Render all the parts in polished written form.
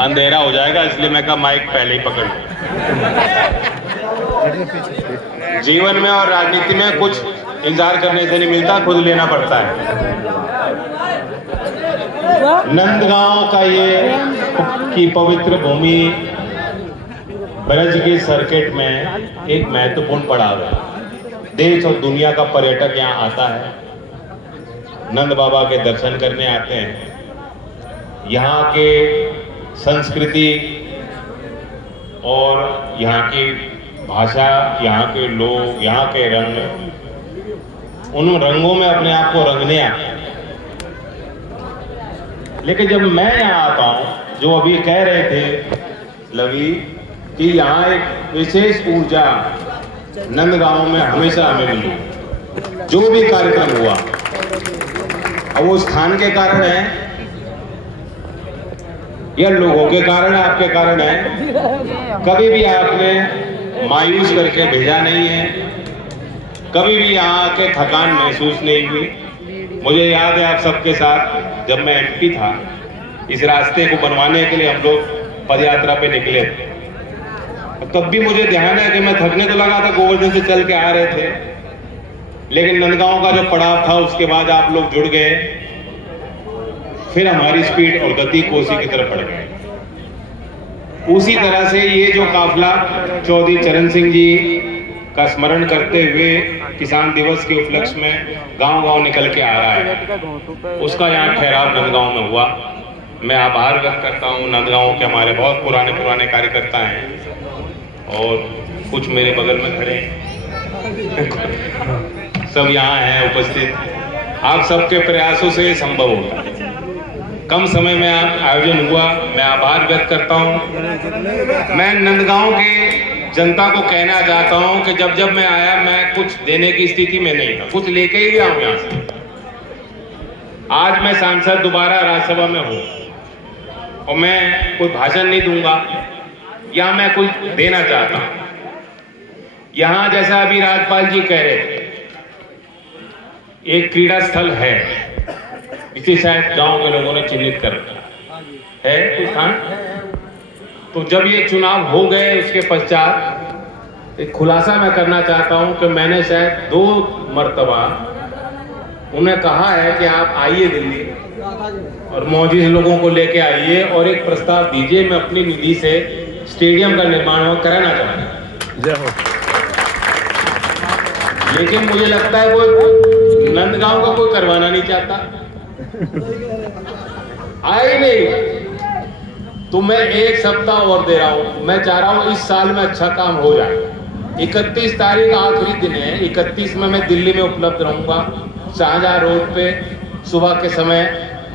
अंधेरा हो जाएगा, इसलिए मैं कहा माइक पहले ही पकड़ लूं। जीवन में और राजनीति में कुछ इंतजार करने से नहीं मिलता, खुद लेना पड़ता है। नंदगांव का ये की पवित्र भूमि ब्रज के सर्किट में एक महत्वपूर्ण पड़ाव है। देश और दुनिया का पर्यटक यहाँ आता है, नंद बाबा के दर्शन करने आते हैं। यहाँ के संस्कृति और यहाँ की भाषा, यहाँ के लोग, यहाँ के रंग, उन रंगों में अपने आप को रंगने आते हैं। लेकिन जब मैं यहाँ आता हूँ, जो अभी कह रहे थे लवी कि यहाँ एक विशेष ऊर्जा नंदगांव में हमेशा हमें मिली, जो भी कार्यक्रम हुआ, अब वो स्थान के कारण है या लोगों के कारण है, आपके कारण है। कभी भी आपने मायूस करके भेजा नहीं है, कभी भी यहाँ आके थकान महसूस नहीं हुई। मुझे याद है आप सबके साथ जब मैं एमपी था, इस रास्ते को बनवाने के लिए हम लोग पदयात्रा पे निकले थे। तब भी मुझे ध्यान है कि मैं थकने तो लगा था, गोवर्धन से चल के आ रहे थे, लेकिन नंदगांव का जो पड़ाव था उसके बाद आप लोग जुड़ गए, फिर हमारी स्पीड और गति कोसी की तरफ बढ़ गई। उसी तरह से ये जो काफिला चौधरी चरण सिंह जी का स्मरण करते हुए किसान दिवस के उपलक्ष्य में गांव-गांव निकल के आ रहा है, उसका यहाँ ठहराव नंदगांव में हुआ। मैं आभार व्यक्त करता हूँ। नंदगांव के हमारे बहुत पुराने कार्यकर्ता हैं और कुछ मेरे बगल में खड़े सब यहाँ हैं उपस्थित। आप सबके प्रयासों से संभव होगा। कम समय में आयोजन हुआ, मैं आभार व्यक्त करता हूँ। मैं नंदगांव के जनता को कहना चाहता हूँ कि जब जब मैं आया, मैं कुछ देने की स्थिति में नहीं था, कुछ लेके ही गया हूँ यहाँ से। आज मैं सांसद दोबारा राज्यसभा में हूँ और मैं कोई भाषण नहीं दूंगा या मैं कुछ देना चाहता हूँ। यहाँ जैसा अभी राज्यपाल जी कह रहे थे, एक क्रीड़ा स्थल है, इसे शायद गांव के लोगों ने चिन्हित कर रखा है कुछ स्थान। तो जब ये चुनाव हो गए उसके पश्चात एक खुलासा मैं करना चाहता हूं कि मैंने शायद 2 मर्तबा उन्हें कहा है कि आप आइए दिल्ली और मौजूद लोगों को लेके आइए और एक प्रस्ताव दीजिए, मैं अपनी निधि से स्टेडियम का निर्माण कराना चाहता हूं। लेकिन मुझे लगता है कोई नंदगांव का कोई करवाना नहीं चाहता, आए नहीं। तो मैं 1 सप्ताह और दे रहा हूं। मैं चाह रहा हूं इस साल में अच्छा काम हो जाए। 31 तारीख आखिरी दिन है, 31 में मैं दिल्ली में उपलब्ध रहूंगा। शाहजहां रोड पे सुबह के समय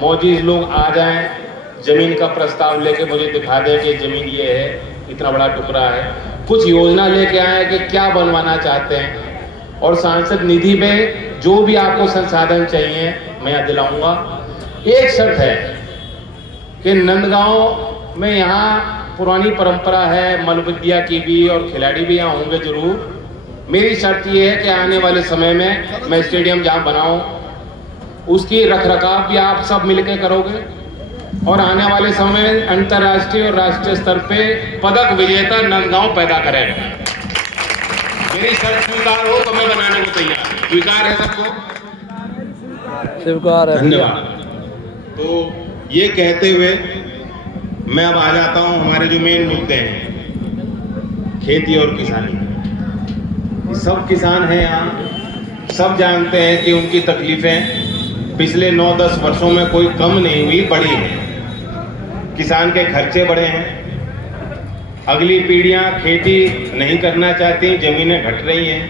मौजूद लोग आ जाएं, जमीन का प्रस्ताव लेके मुझे दिखा दें कि जमीन ये है, इतना बड़ा टुकड़ा है, कुछ योजना लेके आए कि क्या बनवाना चाहते हैं, और सांसद निधि में जो भी आपको संसाधन चाहिए मैं दिलाऊंगा। एक शर्त है कि नंदगांव में यहाँ पुरानी परंपरा है मल्ल विद्या की भी, और खिलाड़ी भी यहाँ होंगे जरूर। मेरी शर्त ये है कि आने वाले समय में मैं स्टेडियम जहाँ बनाऊं उसकी रखरखाव भी आप सब मिलकर करोगे, और आने वाले समय में अंतर्राष्ट्रीय और राष्ट्रीय स्तर पे पदक विजेता नंदगांव पैदा करेगा। मेरी शर्त स्वीकार हो तो मैं बनाने को तैयार। स्वीकार है सबको? स्वीकार है। धन्यवाद। तो ये कहते हुए मैं अब आ जाता हूँ हमारे जो मेन मुद्दे हैं, खेती और किसानी। सब किसान हैं यहाँ, सब जानते हैं कि उनकी तकलीफें पिछले 9-10 वर्षों में कोई कम नहीं हुई, बढ़ी हैं। किसान के खर्चे बढ़े हैं, अगली पीढ़ियां खेती नहीं करना चाहती, जमीनें घट रही हैं,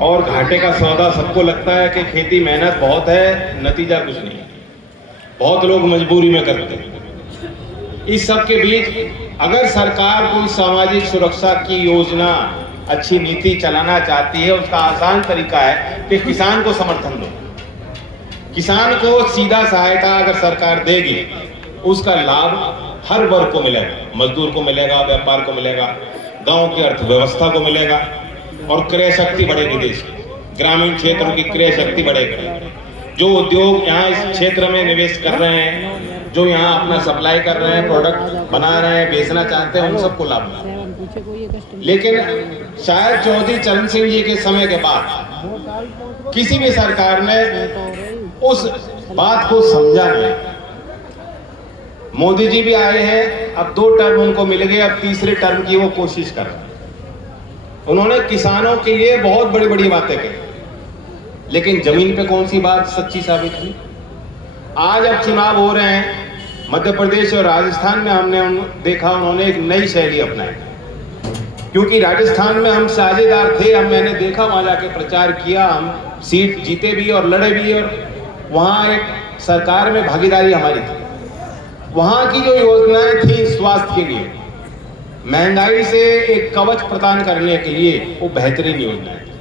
और घाटे का सौदा सबको लगता है कि खेती मेहनत बहुत है, नतीजा कुछ नहीं। बहुत लोग मजबूरी में करते हैं। इस सब के बीच अगर सरकार कोई सामाजिक सुरक्षा की योजना, अच्छी नीति चलाना चाहती है, उसका आसान तरीका है कि किसान को समर्थन दो। किसान को सीधा सहायता अगर सरकार देगी, उसका लाभ हर वर्ग को मिलेगा, मजदूर को मिलेगा, व्यापार को मिलेगा, गांव की अर्थव्यवस्था को मिलेगा, और क्रय शक्ति बढ़ेगी देश की, ग्रामीण क्षेत्रों की क्रय शक्ति बढ़ेगी। जो उद्योग यहाँ इस क्षेत्र में निवेश कर रहे हैं जो यहाँ अपना सप्लाई कर रहे हैं, प्रोडक्ट बना रहे हैं, बेचना चाहते हैं, उन सबको लाभ मिला। लेकिन शायद चौधरी चरण सिंह जी के समय के बाद किसी भी सरकार ने उस बात को समझा नहीं। मोदी जी भी आए हैं, अब 2 टर्म उनको मिल गए, अब तीसरे टर्म की वो कोशिश कर रहे हैं। उन्होंने किसानों के लिए बहुत बड़ी बड़ी बातें कही, लेकिन जमीन पे कौन सी बात सच्ची साबित हुई? आज अब चुनाव हो रहे हैं मध्य प्रदेश और राजस्थान में, हमने देखा उन्होंने एक नई शैली अपनाई। क्योंकि राजस्थान में हम साझेदार थे, मैंने देखा वहां जाके प्रचार किया, हम सीट जीते भी और लड़े भी, और वहां एक सरकार में भागीदारी हमारी थी। वहां की जो योजनाएं थी स्वास्थ्य के लिए, महंगाई से एक कवच प्रदान करने के लिए, वो बेहतरीन योजनाएं थी।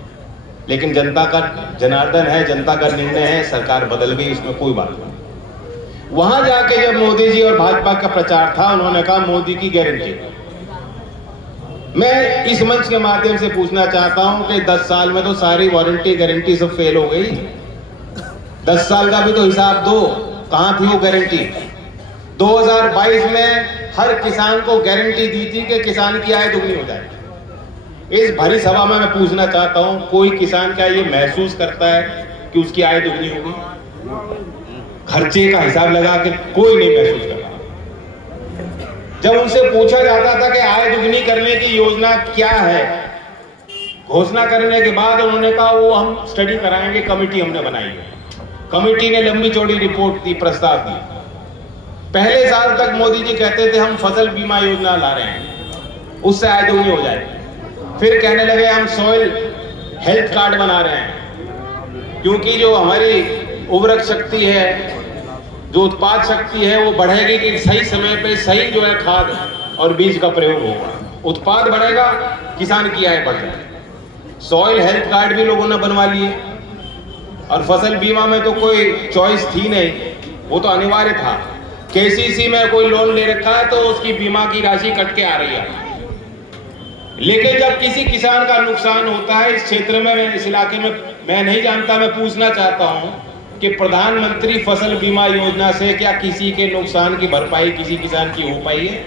लेकिन जनता का जनार्दन है, जनता का निर्णय है, सरकार बदल गई, इसमें कोई बात नहीं। वहां जाके जब मोदी जी और भाजपा का प्रचार था, उन्होंने कहा मोदी की गारंटी। मैं इस मंच के माध्यम से पूछना चाहता हूं कि 10 साल में तो सारी वारंटी गारंटी सब फेल हो गई। 10 साल का भी तो हिसाब दो, कहां थी वो गारंटी? 2022 में हर किसान को गारंटी दी थी कि किसान की आय दुगनी हो जाएगी। इस भरी सभा में मैं पूछना चाहता हूं, कोई किसान क्या ये महसूस करता है कि उसकी आय दुगनी होगी? खर्चे का हिसाब लगा के कोई नहीं महसूस करता। जब उनसे पूछा जाता था कि आय दुगनी करने की योजना क्या है, घोषणा करने के बाद उन्होंने कहा वो हम स्टडी कराएंगे, कमेटी हमने बनाई है। कमेटी ने लंबी चौड़ी रिपोर्ट दी, प्रस्ताव दी। पहले साल तक मोदी जी कहते थे हम फसल बीमा योजना ला रहे हैं, उससे आय दुगनी हो जाएगी। फिर कहने लगे हम सॉइल हेल्थ कार्ड बना रहे हैं, क्योंकि जो हमारी उर्वरक शक्ति है, जो उत्पाद शक्ति है, वो बढ़ेगी कि सही समय पे सही जो है खाद और बीज का प्रयोग होगा, उत्पाद बढ़ेगा, किसान की आय बढ़ जाएगी। सॉइल हेल्थ कार्ड भी लोगों ने बनवा लिए, और फसल बीमा में तो कोई चॉइस थी नहीं, वो तो अनिवार्य था। केसीसी में कोई लोन ले रखा है तो उसकी बीमा की राशि कट के आ रही है। लेकिन जब किसी किसान का नुकसान होता है इस क्षेत्र में, इस इलाके में, मैं नहीं जानता, मैं पूछना चाहता हूं कि प्रधानमंत्री फसल बीमा योजना से क्या किसी के नुकसान की भरपाई किसी किसान की हो पाई है?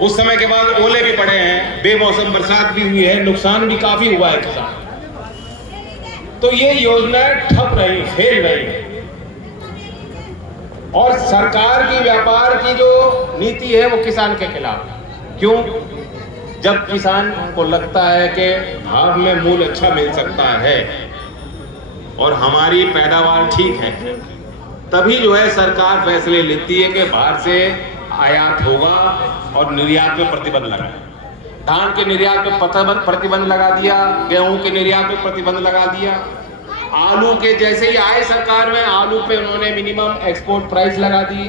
उस समय के बाद ओले भी पड़े हैं, बेमौसम बरसात भी हुई है, नुकसान भी काफी हुआ है किसान। तो ये योजनाएं ठप रही, फेल रही, और सरकार की व्यापार की जो नीति है वो किसान के खिलाफ। क्यों? जब किसान को लगता है कि भाव में मूल्य अच्छा मिल सकता है और हमारी पैदावार ठीक है, तभी जो है सरकार फैसले लेती है कि बाहर से आयात होगा और निर्यात पे प्रतिबंध लगाए। धान के निर्यात पे प्रतिबंध लगा दिया, गेहूं के निर्यात पे प्रतिबंध लगा दिया। आलू के जैसे ही आए सरकार में, आलू पे उन्होंने मिनिमम एक्सपोर्ट प्राइस लगा दी,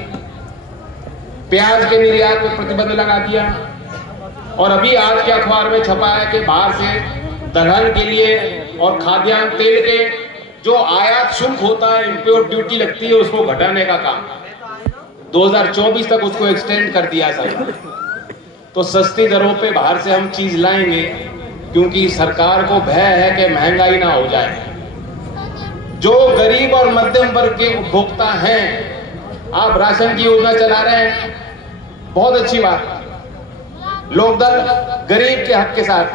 प्याज के निर्यात पे प्रतिबंध लगा दिया, और अभी आज के अखबार में छपा है कि बाहर से दलहन के लिए और खाद्यान्न तेल के जो आयात शुल्क होता है, इंपोर्ट ड्यूटी लगती है, उसको घटाने का काम 2024 तक उसको एक्सटेंड कर दिया सरकार। तो सस्ती दरों पे बाहर से हम चीज लाएंगे, क्योंकि सरकार को भय है कि महंगाई ना हो जाए। जो गरीब और मध्यम वर्ग के उपभोक्ता हैं, आप राशन की योजना चला रहे हैं, बहुत अच्छी बात। लोकदल गरीब के हक के साथ,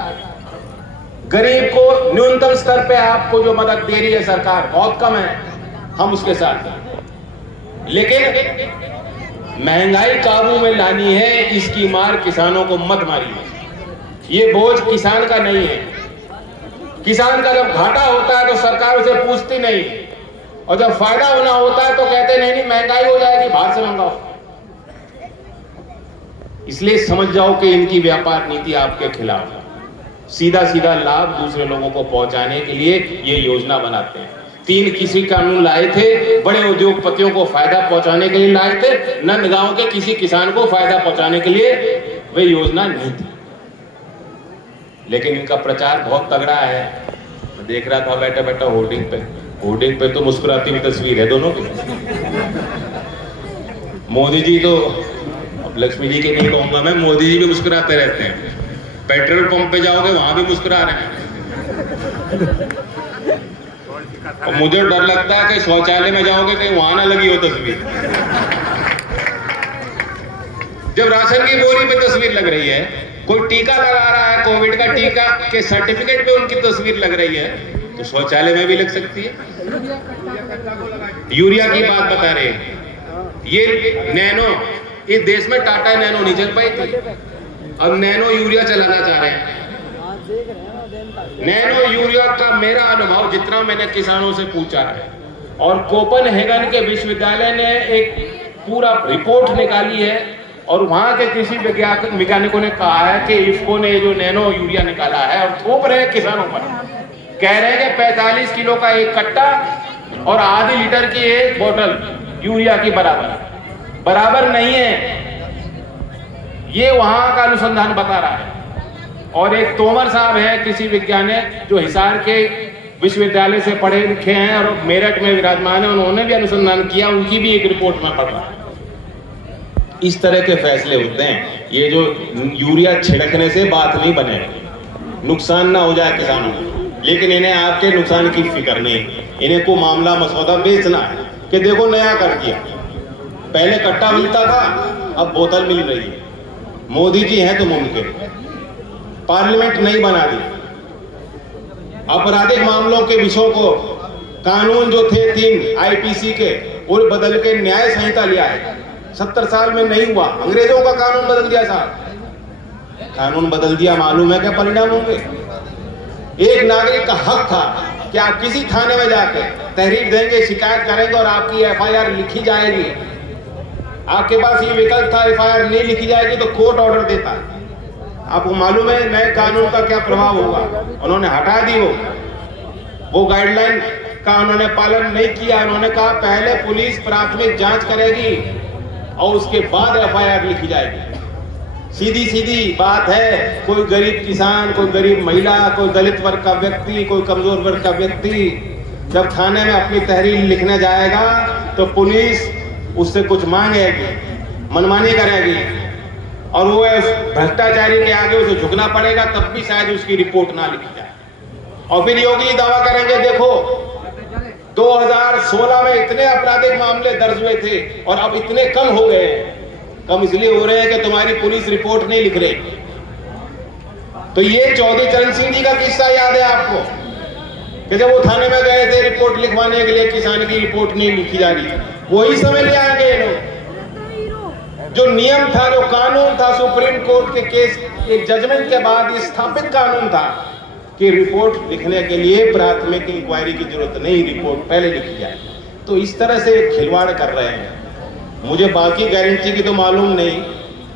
गरीब को न्यूनतम स्तर पे आपको जो मदद दे रही है सरकार, बहुत कम है, हम उसके साथ हैं। लेकिन महंगाई काबू में लानी है, इसकी मार किसानों को मत मारिए। ये बोझ किसान का नहीं है। किसान का जब घाटा होता है तो सरकार उसे पूछती नहीं, और जब फायदा होना होता है तो कहते नहीं महंगाई हो जाएगी, बाहर से मंगाओ। इसलिए समझ जाओ कि इनकी व्यापार नीति आपके खिलाफ है। सीधा सीधा लाभ दूसरे लोगों को पहुंचाने के लिए ये योजना बनाते हैं। 3 कृषि कानून लाए थे, बड़े उद्योगपतियों को फायदा पहुंचाने के लिए लाए थे, नंदगांव के किसी किसान को फायदा पहुंचाने के लिए वे योजना नहीं थी। लेकिन इनका प्रचार बहुत तगड़ा है। मैं देख रहा था बैठा बैठा होर्डिंग पे तो मुस्कुराती हुई तस्वीर है दोनों की। मोदी जी तो, अब लक्ष्मी जी के नहीं कहूंगा मैं, मोदी जी भी मुस्कुराते रहते हैं। पेट्रोल पंप पे जाओगे वहां भी मुस्कुरा रहे हैं। और मुझे डर लगता है कि शौचालय में जाओगे कहीं वहां ना लगी हो तस्वीर। जब राशन की बोरी पे तस्वीर लग रही है, कोई टीका लगा रहा है, कोविड का टीका के सर्टिफिकेट पे उनकी तस्वीर लग रही है, तो शौचालय में भी लग सकती है। यूरिया की बात बता रहे हैं, ये नैनो, इस देश में टाटा नैनो नहीं चल पाई थी, अब नैनो यूरिया चलाना चाह रहे हैं। नैनो यूरिया का मेरा अनुभव जितना मैंने किसानों से पूछा है, और कोपेनहेगन के विश्वविद्यालय ने एक पूरा रिपोर्ट निकाली है, और वहां के कृषि वैज्ञानिकों ने कहा है कि इफ्को ने जो नैनो यूरिया निकाला है और थोप रहे हैं किसानों पर, कह रहे हैं कि 45 किलो का एक कट्टा और आधी लीटर की एक बोतल यूरिया की बराबर नहीं है, ये वहां का अनुसंधान बता रहा है। और एक तोमर साहब है कृषि वैज्ञानिक, जो हिसार के विश्वविद्यालय से पढ़े लिखे हैं और मेरठ में विराजमान है, उन्होंने भी अनुसंधान किया, उनकी भी एक रिपोर्ट में पढ़ रहा है। इस तरह के फैसले होते हैं। ये जो यूरिया छिड़कने से बात नहीं बने, नुकसान ना हो जाए किसानों को, लेकिन इन्हें आपके नुकसान की फिक्र नहीं, इन्हें को मामला मसौदा बेचना है कि देखो नया कर दिया, पहले कट्टा मिलता था अब बोतल मिल रही है, मोदी जी हैं तो मुमकिन, पार्लियामेंट नहीं बना दी, आपराधिक मामलों के विषयों को कानून जो थे 3 आईपीसी के वो बदल के न्याय संहिता लिया है, 70 साल में नहीं हुआ, अंग्रेजों का कानून बदल दिया साहब, कानून बदल दिया, मालूम है क्या परिणाम होंगे। एक नागरिक का हक था कि आप किसी थाने में जाके तहरीर देंगे, शिकायत करेंगे और आपकी एफआईआर लिखी जाएगी, आपके पास ये विकल्प था एफआईआर नहीं लिखी जाएगी तो कोर्ट ऑर्डर देता। आपको मालूम है नए कानून का क्या प्रभाव होगा, उन्होंने हटा दी वो गाइडलाइन का उन्होंने पालन नहीं किया। उन्होंने कहा पहले पुलिस प्राथमिक जांच करेगी और उसके बाद एफआईआर लिखी जाएगी। सीधी बात है, कोई गरीब किसान, कोई गरीब महिला, कोई दलित वर्ग का व्यक्ति, कोई कमजोर वर्ग का व्यक्ति जब थाने में अपनी तहरीर लिखने जाएगा तो पुलिस उससे कुछ मांगेगी, मनमानी करेगी और वो भ्रष्टाचारी के आगे उसे झुकना पड़ेगा, तब भी शायद उसकी रिपोर्ट ना लिखी जाए। और फिर योगी दावा करेंगे देखो 2016 में इतने आपराधिक मामले दर्ज हुए थे और अब इतने कम हो गए हैं। कम इसलिए हो रहे हैं कि तुम्हारी पुलिस रिपोर्ट नहीं लिख रही। तो ये चौधरी चरण सिंह जी का किस्सा याद है आपको कि जब वो थाने में गए थे रिपोर्ट लिखवाने के लिए, किसान की रिपोर्ट नहीं लिखी जा रही, वही समय ले आएंगे ये लोग। जो नियम था, जो कानून था, सुप्रीम कोर्ट के केस एक जजमेंट के बाद स्थापित कानून था कि रिपोर्ट लिखने के लिए प्राथमिक इंक्वायरी की जरूरत नहीं, रिपोर्ट पहले लिखी जाए। तो इस तरह से खिलवाड़ कर रहे हैं। मुझे बाकी गारंटी की तो मालूम नहीं,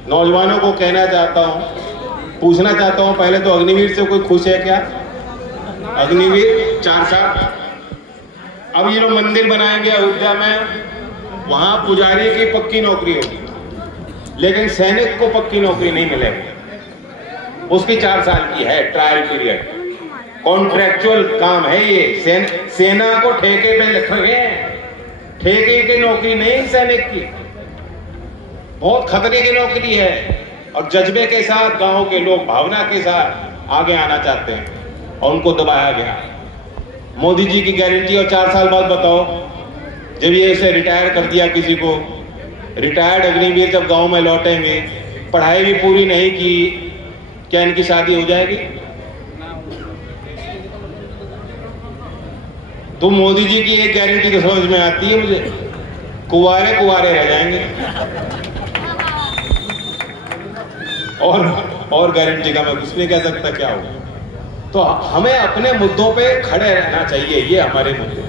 नौजवानों को कहना चाहता हूँ, पूछना चाहता हूँ, पहले तो अग्निवीर से कोई खुश है क्या? अग्निवीर 4 साल, अब ये लोग मंदिर बनाएंगे अयोध्या में, वहां पुजारी की पक्की नौकरी होगी, लेकिन सैनिक को पक्की नौकरी नहीं मिलेगी। उसकी 4 साल की है ट्रायल पीरियड, कॉन्ट्रैक्चुअल काम है ये। सेना को ठेके पे रखेंगे, ठेके की नौकरी नहीं सैनिक की, बहुत खतरे की नौकरी है। और जज्बे के साथ गांव के लोग भावना के साथ आगे आना चाहते हैं और उनको दबाया गया। मोदी जी की गारंटी और 4 साल बाद बताओ, जब ये इसे रिटायर कर दिया किसी को, रिटायर्ड अग्निवीर जब गांव में लौटेंगे, पढ़ाई भी पूरी नहीं की, क्या इनकी शादी हो जाएगी? तो मोदी जी की एक गारंटी तो समझ में आती है मुझे, कुंवारे कुंवारे रह जाएंगे। और गारंटी का मैं कुछ नहीं कह सकता क्या होगा। तो हमें अपने मुद्दों पे खड़े रहना चाहिए, ये हमारे मुद्दे।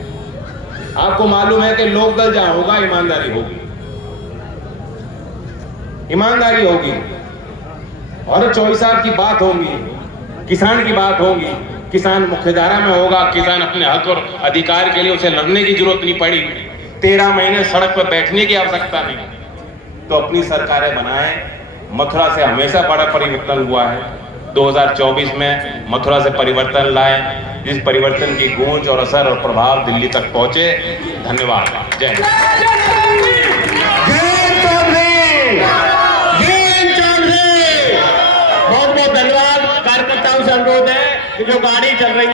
आपको मालूम है कि लोकदल जहां होगा ईमानदारी होगी, ईमानदारी होगी, और 24 की बात होगी, किसान की बात होगी, किसान मुख्यधारा में होगा, किसान अपने हक और अधिकार के लिए उसे लड़ने की जरूरत नहीं पड़ी, 13 महीने सड़क पर बैठने की आवश्यकता नहीं। तो अपनी सरकारें बनाएं। मथुरा से हमेशा बड़ा परिवर्तन हुआ है, 2024 में मथुरा से परिवर्तन लाएं, जिस परिवर्तन की गूंज और असर और प्रभाव दिल्ली तक पहुंचे। धन्यवाद। जय बहुत बहुत धन्यवाद। कार्यकर्ताओं से अनुरोध है कि जो गाड़ी चल रही